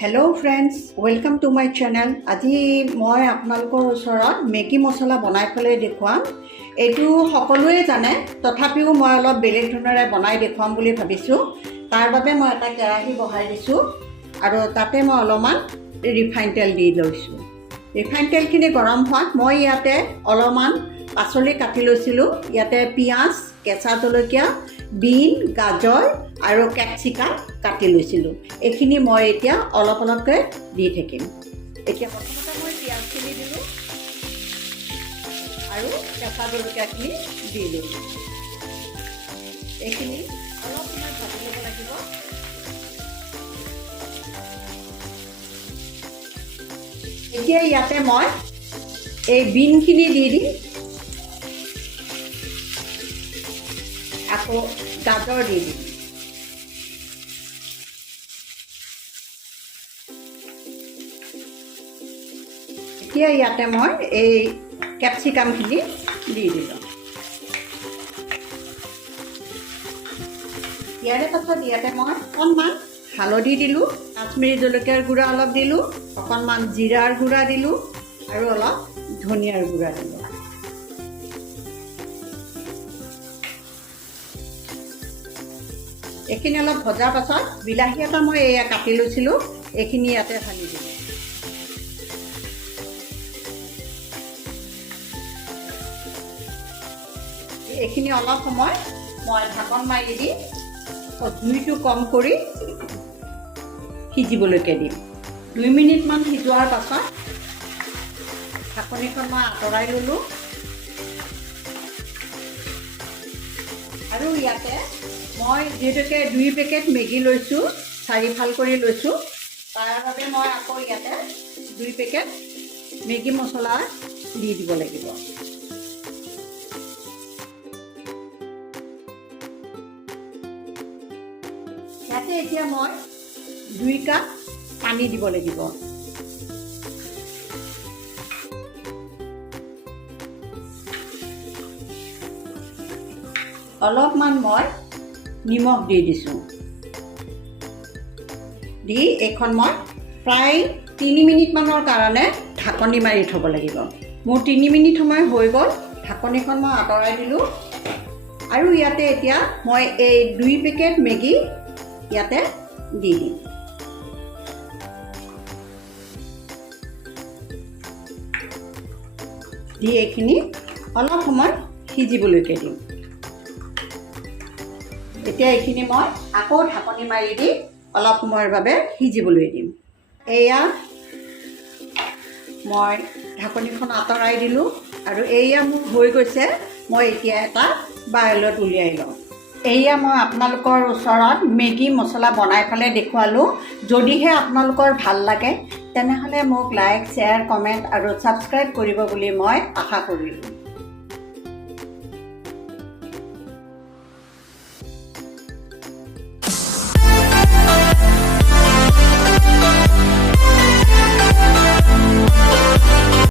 Hello friends, welcome to my channel. আজি মই আপোনালোকৰ ওচৰত মেগী মছলা বনাই পেলাই দেখুৱাম। এইটো সকলোৱে জানে, তথাপিও মই অলপ বেলেগ ধৰণেৰে বনাই দেখুৱাম বুলি ভাবিছোঁ। তাৰ বাবে মই এটা কেৰাহী বহাই দিছোঁ আৰু তাতে মই অলপমান ৰিফাইন তেল দি লৈছোঁ। ৰিফাইন তেলখিনি গৰম হোৱাত মই ইয়াতে অলপমান পাচলি কাটি লৈছিলোঁ। ইয়াতে পিঁয়াজ, কেঁচা জলকীয়া, বিন, গাজৰ আৰু কেপচিকাম কাটি লৈছিলোঁ। এইখিনি মই এতিয়া অলপ অলপকৈ দি থাকিম। এতিয়া প্ৰথমতে মই পিঁয়াজখিনি দিলোঁ আৰু কেঁচা জলকীয়াখিনি দি দিলোঁ। এইখিনি অলপ সময় ভাজি ল'ব লাগিব। এতিয়া ইয়াতে মই এই বিনখিনি দি দিম, আকৌ গাজৰ দি দিম। এতিয়া ইয়াতে মই এই কেপচিকামখিনি দি দিলোঁ। ইয়াৰে পাছত ইয়াতে মই অকণমান হালধি দিলোঁ, কাশ্মীৰী জলকীয়াৰ গুড়া অলপ দিলোঁ, অকণমান জিৰাৰ গুড়া দিলোঁ আৰু অলপ ধনিয়াৰ গুড়া দিলোঁ। এইখিনি অলপ ভজাৰ পাছত বিলাহী এটা মই এয়া কাটি লৈছিলোঁ, এইখিনি ইয়াতে ঢালি দিলোঁ। এইখিনি অলপ সময় মই ঢাকন মাৰি দি জুইটো কম কৰি সিজিবলৈকে দিম। 2 মিনিটমান সিজোৱাৰ পাছত ঢাকনিখন মই আঁতৰাই ল'লোঁ আৰু ইয়াতে মই যিহেতুকে 2 পেকেট মেগী লৈছোঁ, 4 ফাল কৰি লৈছোঁ, তাৰ বাবে মই আকৌ ইয়াতে 2 পেকেট মেগী মছলা দি দিব লাগিব। ইয়াতে এতিয়া মই 2 কাপ পানী দিব লাগিব। অলপমান মই নিমখ দি দিছোঁ। দি এইখন মই প্ৰায় 3 মিনিটমানৰ কাৰণে ঢাকনি মাৰি থ'ব লাগিব। মোৰ 3 মিনিট সময় হৈ গ'ল, ঢাকনিখন মই আঁতৰাই দিলোঁ আৰু ইয়াতে এতিয়া মই এই 2 পেকেট মেগী ইয়াতে দি দিম। দি এইখিনি অলপ সময় সিজিবলৈকে দিম। এতিয়া এইখিনি মই আকৌ ঢাকনি মাৰি দি অলপ সময়ৰ বাবে সিজিবলৈ দিম। এয়া মই ঢাকনিখন আঁতৰাই দিলোঁ আৰু এয়া মোৰ হৈ গৈছে। মই এতিয়া এটা বাউলত উলিয়াই লওঁ। এয়া মই আপোনালোকৰ ওচৰত মেগী মছলা বনাই পেলাই দেখুৱালোঁ। যদিহে আপোনালোকৰ ভাল লাগে তেনেহ'লে মোক লাইক, শ্বেয়াৰ, কমেণ্ট আৰু ছাবস্ক্ৰাইব কৰিব বুলি মই আশা কৰিলোঁ।